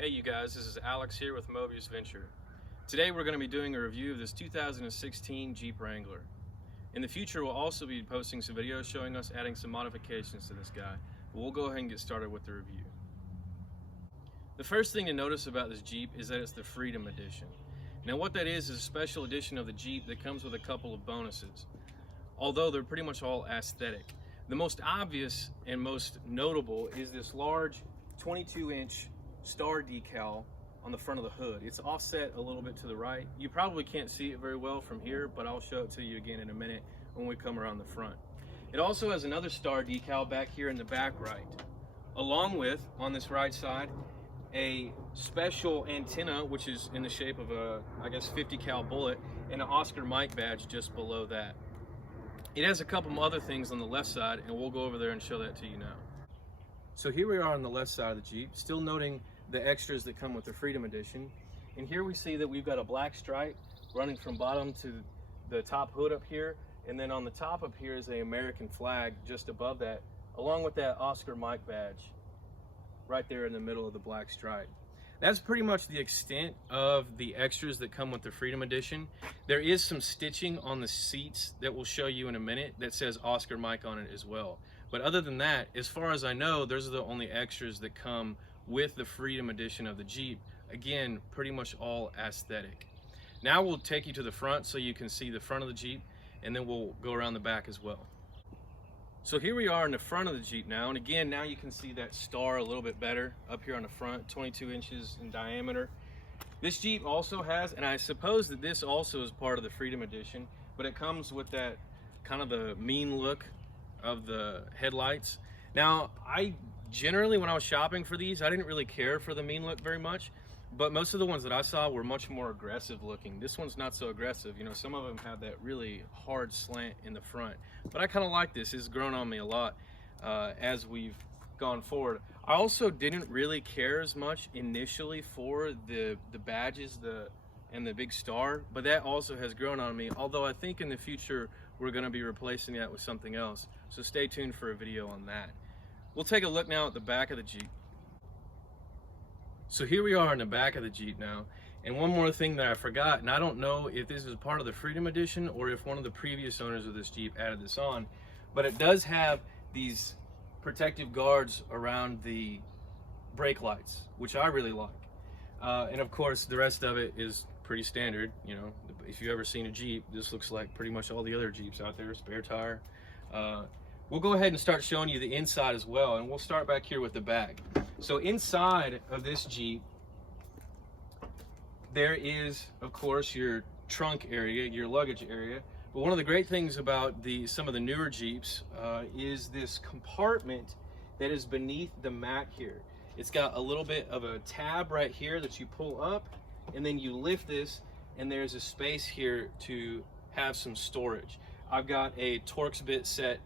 Hey you guys, this is Alex here with Mobius Venture. Today we're going to be doing a review of this 2016 Jeep Wrangler. In the future we'll also be posting some videos showing us adding some modifications to this guy, but we'll go ahead and get started with the review. The first thing to notice about this Jeep is that it's the Freedom Edition. Now what that is a special edition of the Jeep that comes with a couple of bonuses, although they're pretty much all aesthetic. The most obvious and most notable is this large 22-inch star decal on the front of the hood. It's offset a little bit to the right. You probably can't see it very well from here, but I'll show it to you again in a minute when we come around the front. It also has another star decal back here in the back right, along with, on this right side, a special antenna which is in the shape of a, I guess, 50 cal bullet, and an Oscar Mike badge just below that. It has a couple other things on the left side, and we'll go over there and show that to you now. So here we are on the left side of the Jeep, still noting the extras that come with the Freedom Edition. And here we see that we've got a black stripe running from bottom to the top hood up here. And then on the top up here is an American flag just above that, along with that Oscar Mike badge right there in the middle of the black stripe. That's pretty much the extent of the extras that come with the Freedom Edition. There is some stitching on the seats that we'll show you in a minute that says Oscar Mike on it as well. But other than that, as far as I know, those are the only extras that come with the Freedom Edition of the Jeep. Again, pretty much all aesthetic. Now we'll take you to the front so you can see the front of the Jeep, and then we'll go around the back as well. So here we are in the front of the Jeep now, and again, now you can see that star a little bit better up here on the front, 22 inches in diameter. This Jeep also has, and I suppose that this also is part of the Freedom Edition, but it comes with that kind of the mean look of the headlights. Now, generally, when I was shopping for these, I didn't really care for the mean look very much, but most of the ones that I saw were much more aggressive looking. This one's not so aggressive. You know, some of them have that really hard slant in the front, but I kind of like this. It's grown on me a lot as we've gone forward. I also didn't really care as much initially for the badges and the big star, but that also has grown on me, although I think in the future we're going to be replacing that with something else, so stay tuned for a video on that. We'll take a look now at the back of the Jeep. So here we are in the back of the Jeep now. And one more thing that I forgot, and I don't know if this is part of the Freedom Edition or if one of the previous owners of this Jeep added this on, but it does have these protective guards around the brake lights, which I really like. And of course, the rest of it is pretty standard. You know, if you've ever seen a Jeep, this looks like pretty much all the other Jeeps out there, spare tire. We'll go ahead and start showing you the inside as well, and we'll start back here with the back. So inside of this Jeep, there is, of course, your trunk area, your luggage area. But one of the great things about some of the newer Jeeps is this compartment that is beneath the mat here. It's got a little bit of a tab right here that you pull up, and then you lift this, and there's a space here to have some storage. I've got a Torx bit set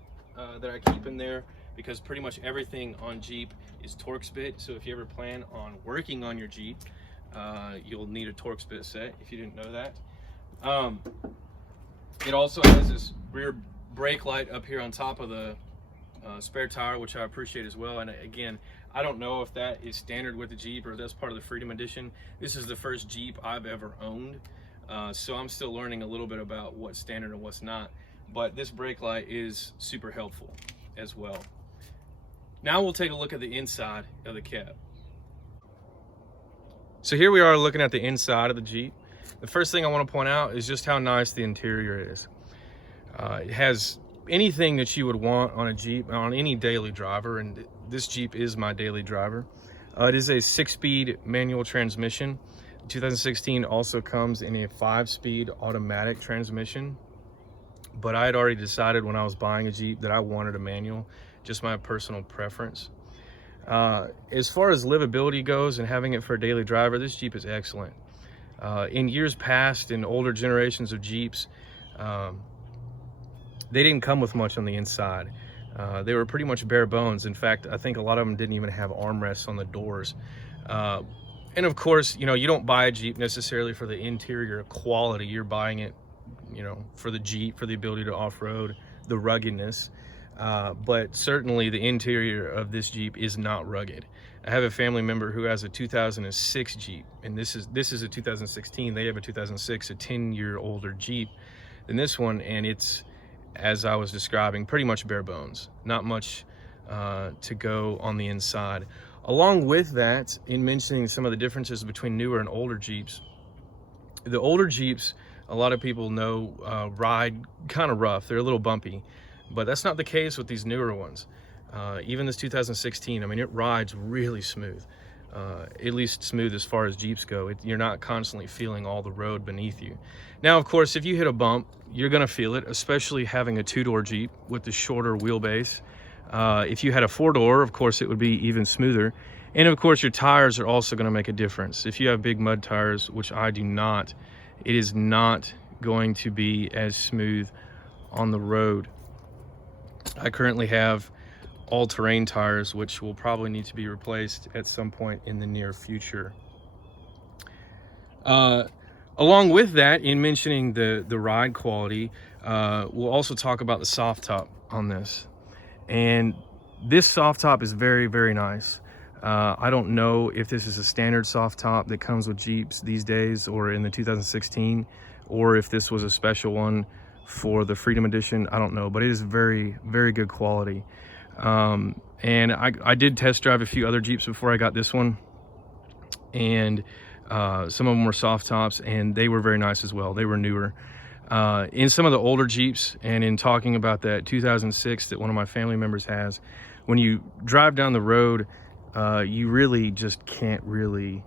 that I keep in there because pretty much everything on Jeep is Torx bit. So if you ever plan on working on your Jeep, you'll need a Torx bit set if you didn't know that. It also has this rear brake light up here on top of the spare tire, which I appreciate as well. And again, I don't know if that is standard with the Jeep or if that's part of the Freedom Edition. This is the first Jeep I've ever owned, so I'm still learning a little bit about what's standard and what's not. But this brake light is super helpful as well. Now we'll take a look at the inside of the cab. So here we are looking at the inside of the Jeep. The first thing I want to point out is just how nice the interior is. It has anything that you would want on a Jeep, on any daily driver, and this Jeep is my daily driver. It is a 6-speed manual transmission. 2016 also comes in a 5-speed automatic transmission. But I had already decided when I was buying a Jeep that I wanted a manual, just my personal preference. As far as livability goes and having it for a daily driver, this Jeep is excellent. In years past, in older generations of Jeeps, they didn't come with much on the inside. They were pretty much bare bones. In fact, I think a lot of them didn't even have armrests on the doors. And of course, you know, you don't buy a Jeep necessarily for the interior quality. You're buying it, you know, for the Jeep, for the ability to off-road, the ruggedness. But certainly the interior of this Jeep is not rugged. I have a family member who has a 2006 Jeep, and this is a 2016. They have a 2006, a 10-year older Jeep than this one, and it's, as I was describing, pretty much bare bones. Not much to go on the inside. Along with that, in mentioning some of the differences between newer and older Jeeps, the older Jeeps, a lot of people know, ride kind of rough. They're a little bumpy, but that's not the case with these newer ones. Even this 2016, I mean, it rides really smooth, at least smooth as far as Jeeps go. You're not constantly feeling all the road beneath you. Now, of course, if you hit a bump, you're gonna feel it, especially having a 2-door Jeep with the shorter wheelbase. If you had a 4-door, of course, it would be even smoother. And of course, your tires are also gonna make a difference. If you have big mud tires, which I do not, it is not going to be as smooth on the road. I currently have all-terrain tires, which will probably need to be replaced at some point in the near future. Along with that, in mentioning the ride quality, we'll also talk about the soft top on this. And this soft top is very, very nice. I don't know if this is a standard soft top that comes with Jeeps these days or in the 2016, or if this was a special one for the Freedom Edition. I don't know, but it is very, very good quality. And I did test drive a few other Jeeps before I got this one, and some of them were soft tops, and they were very nice as well. They were newer. In some of the older Jeeps, and in talking about that 2006 that one of my family members has, when you drive down the road, you really just can't really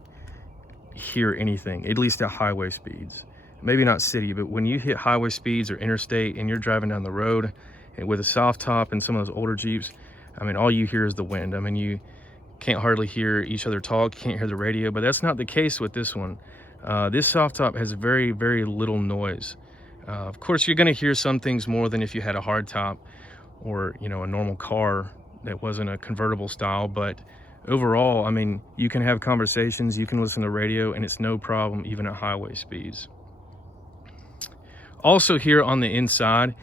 hear anything, at least at highway speeds. Maybe not city, but when you hit highway speeds or interstate and you're driving down the road and with a soft top and some of those older Jeeps, I mean, all you hear is the wind. I mean, you can't hardly hear each other talk, you can't hear the radio, but that's not the case with this one. This soft top has very, very little noise. Of course, you're gonna hear some things more than if you had a hard top or, you know, a normal car that wasn't a convertible style, but overall, I mean, you can have conversations, you can listen to radio, and it's no problem even at highway speeds. Also here on the inside,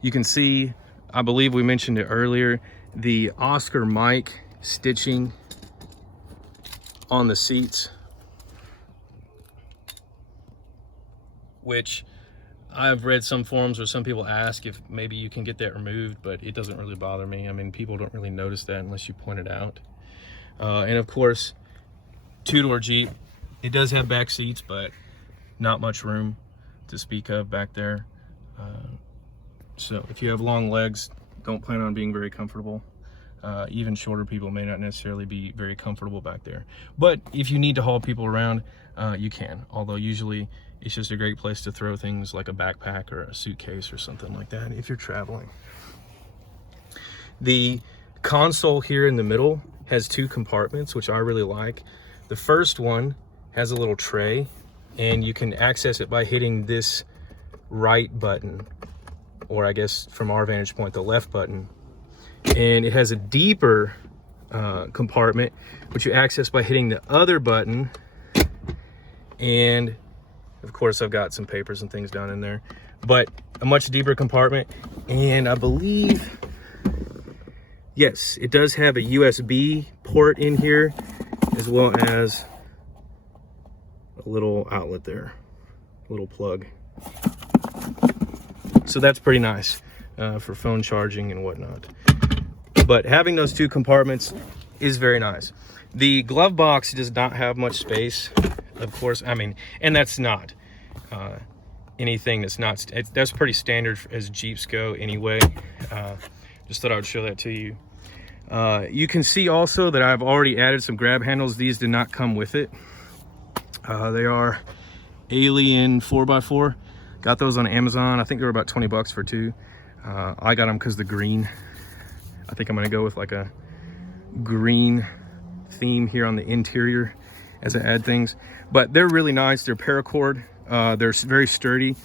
you can see, I believe we mentioned it earlier, the Oscar Mike stitching on the seats, which I've read some forums where some people ask if maybe you can get that removed, but it doesn't really bother me. I mean, people don't really notice that unless you point it out. And of course, 2-door Jeep, it does have back seats, but not much room to speak of back there. So if you have long legs, don't plan on being very comfortable. Even shorter people may not necessarily be very comfortable back there. But if you need to haul people around, you can. Although usually it's just a great place to throw things like a backpack or a suitcase or something like that if you're traveling. The console here in the middle has 2 compartments, which I really like. The first one has a little tray, and you can access it by hitting this right button, or I guess from our vantage point, the left button. And it has a deeper compartment, which you access by hitting the other button. And of course, I've got some papers and things down in there, but a much deeper compartment. And I believe, yes, it does have a USB port in here, as well as a little outlet there, a little plug. So that's pretty nice for phone charging and whatnot. But having those 2 compartments is very nice. The glove box does not have much space, of course. I mean, and that's not anything that's not, that's pretty standard as Jeeps go anyway. Just thought I would show that to you. You can see also that I've already added some grab handles. These did not come with it. They are Alien 4x4. Got those on Amazon. I think they were about 20 bucks for 2. I got them because the green. I think I'm gonna go with like a green theme here on the interior as I add things. But they're really nice. They're paracord. They're very sturdy.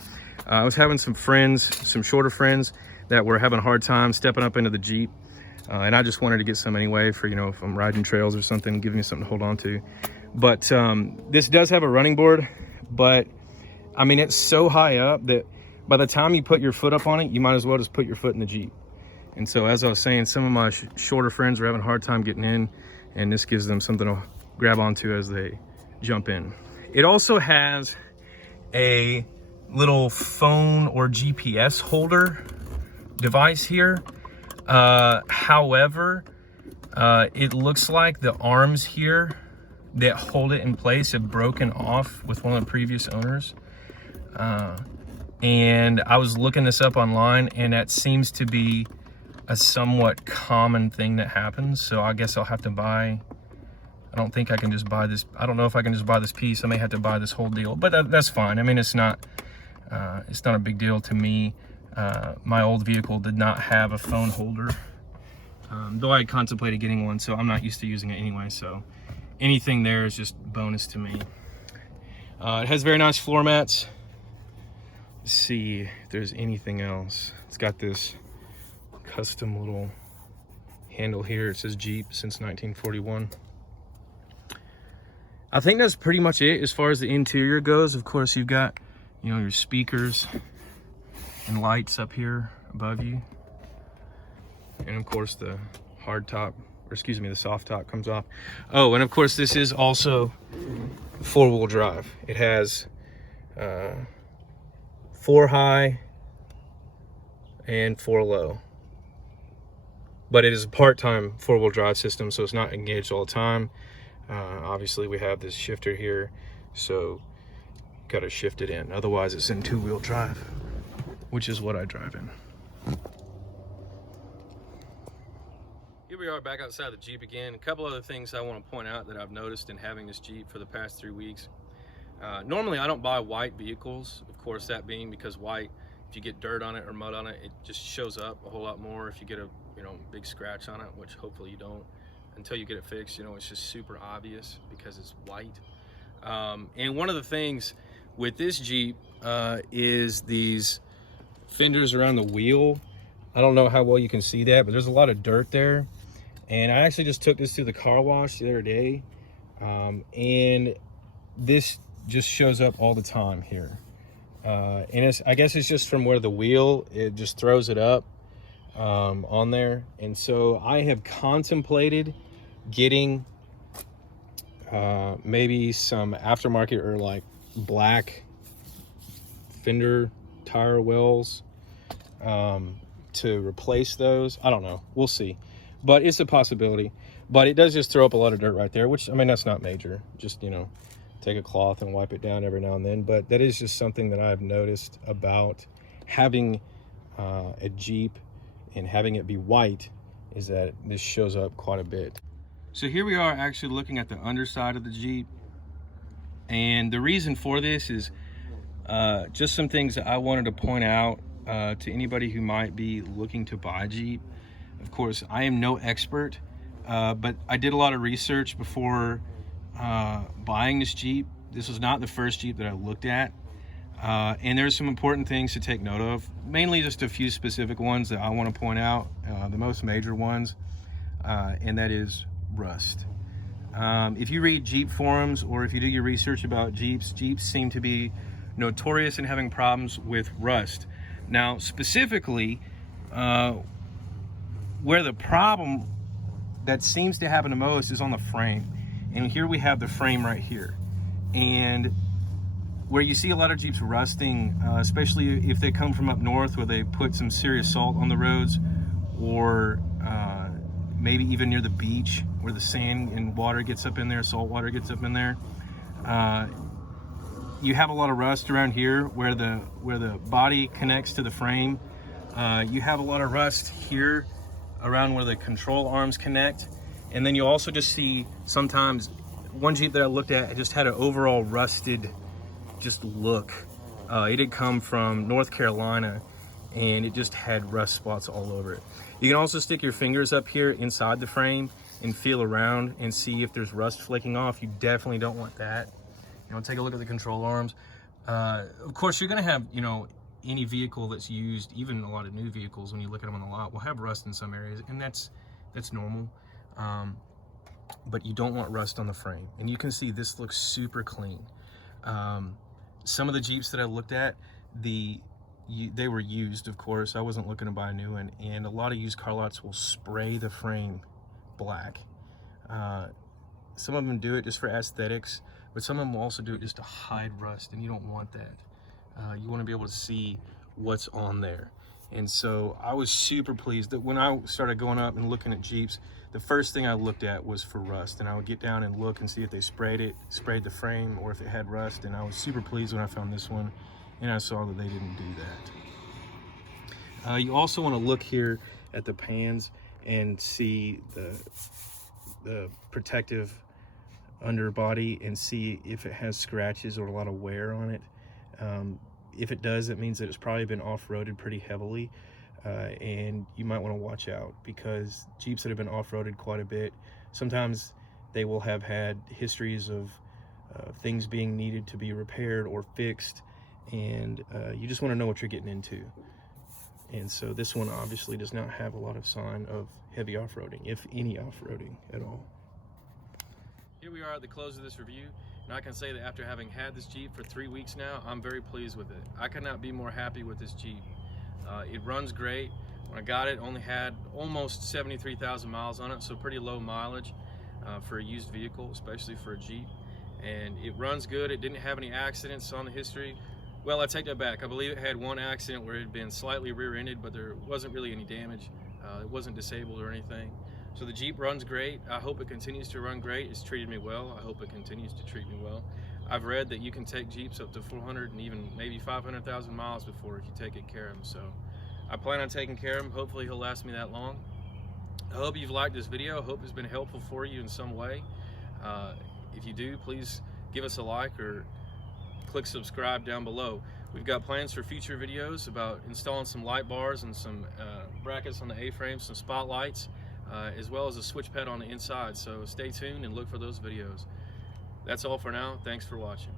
I was having some friends, some shorter friends, that were having a hard time stepping up into the Jeep. And I just wanted to get some anyway for, you know, if I'm riding trails or something, give me something to hold on to. But this does have a running board, but I mean, it's so high up that by the time you put your foot up on it, you might as well just put your foot in the Jeep. And so, as I was saying, some of my shorter friends were having a hard time getting in, and this gives them something to grab onto as they jump in. It also has a little phone or GPS holder device here. However, it looks like the arms here that hold it in place have broken off with one of the previous owners. And I was looking this up online, and that seems to be a somewhat common thing that happens. So I guess I'll have to buy, I don't think I can just buy this. I don't know if I can just buy this piece. I may have to buy this whole deal, but that's fine. I mean, it's not a big deal to me. My old vehicle did not have a phone holder, though I contemplated getting one, so I'm not used to using it anyway. So anything there is just bonus to me. It has very nice floor mats. Let's see if there's anything else. It's got this custom little handle here. It says Jeep since 1941. I think that's pretty much it as far as the interior goes. Of course, you've got, you know, your speakers and lights up here above you. And of course the hard top, or excuse me, the soft top comes off. Oh, and of course this is also 4-wheel drive. It has 4 high and 4 low. But it is a part-time 4-wheel drive system, so it's not engaged all the time. Obviously we have this shifter here, so got to shift it in. Otherwise it's in 2-wheel drive, which is what I drive in. Here we are back outside the Jeep again. A couple other things I want to point out that I've noticed in having this Jeep for the past 3 weeks. Normally I don't buy white vehicles, of course that being because white, if you get dirt on it or mud on it, it just shows up a whole lot more. If you get a big scratch on it, which hopefully you don't, until you get it fixed, it's just super obvious because it's white. And one of the things with this Jeep is these fenders around the wheel. I don't know how well you can see that, but there's a lot of dirt there. And I actually just took this to the car wash the other day, and this just shows up all the time here. And I guess it's just from where the wheel, it just throws it up on there. And so I have contemplated getting maybe some aftermarket or like black fender tire wells to replace those. I don't know, we'll see, but it's a possibility. But it does just throw up a lot of dirt right there, which, I mean, that's not major. Just, take a cloth and wipe it down every now and then. But that is just something that I've noticed about having a Jeep and having it be white, is that this shows up quite a bit. So here we are actually looking at the underside of the Jeep. And the reason for this is just some things that I wanted to point out to anybody who might be looking to buy a Jeep. Of course, I am no expert, but I did a lot of research before buying this Jeep. This was not the first Jeep that I looked at. And there's some important things to take note of, mainly just a few specific ones that I want to point out, the most major ones, and that is rust. If you read Jeep forums or if you do your research about Jeeps seem to be notorious in having problems with rust. Now, specifically, where the problem that seems to happen the most is on the frame. And here we have the frame right here. And where you see a lot of Jeeps rusting, especially if they come from up north where they put some serious salt on the roads, or maybe even near the beach where the sand and water gets up in there, salt water gets up in there. You have a lot of rust around here where the body connects to the frame. You have a lot of rust here around where the control arms connect. And then you also just see sometimes, one Jeep that I looked at, it just had an overall rusted just look. It had come from North Carolina and it just had rust spots all over it. You can also stick your fingers up here inside the frame and feel around and see if there's rust flaking off. You definitely don't want that. Take a look at the control arms. Of course, you're gonna have, any vehicle that's used, even a lot of new vehicles, when you look at them on the lot, will have rust in some areas, and that's normal. But you don't want rust on the frame. And you can see this looks super clean. Some of the Jeeps that I looked at, they were used, of course. I wasn't looking to buy a new one, and a lot of used car lots will spray the frame black. Some of them do it just for aesthetics, but some of them will also do it just to hide rust, and you don't want that. You want to be able to see what's on there. And so I was super pleased that when I started going up and looking at Jeeps, the first thing I looked at was for rust, and I would get down and look and see if they sprayed the frame, or if it had rust. And I was super pleased when I found this one, and I saw that they didn't do that. You also want to look here at the pans and see the protective underbody and see if it has scratches or a lot of wear on it. If it does, it means that it's probably been off-roaded pretty heavily, and you might want to watch out, because Jeeps that have been off-roaded quite a bit, sometimes they will have had histories of things being needed to be repaired or fixed, and you just want to know what you're getting into. And so this one obviously does not have a lot of sign of heavy off-roading, if any off-roading at all. Here we are at the close of this review, and I can say that after having had this Jeep for 3 weeks now, I'm very pleased with it. I could not be more happy with this Jeep. It runs great. When I got it, only had almost 73,000 miles on it, so pretty low mileage for a used vehicle, especially for a Jeep. And it runs good. It didn't have any accidents on the history. Well, I take that back. I believe it had one accident where it had been slightly rear-ended, but there wasn't really any damage. It wasn't disabled or anything. So the Jeep runs great. I hope it continues to run great. It's treated me well. I hope it continues to treat me well. I've read that you can take Jeeps up to 400 and even maybe 500,000 miles before if you take good care of them. So I plan on taking care of him. Hopefully he'll last me that long. I hope you've liked this video. I hope it's been helpful for you in some way. If you do, please give us a like or click subscribe down below. We've got plans for future videos about installing some light bars and some brackets on the A-frame, some spotlights, as well as a switch pad on the inside. So stay tuned and look for those videos. That's all for now. Thanks for watching.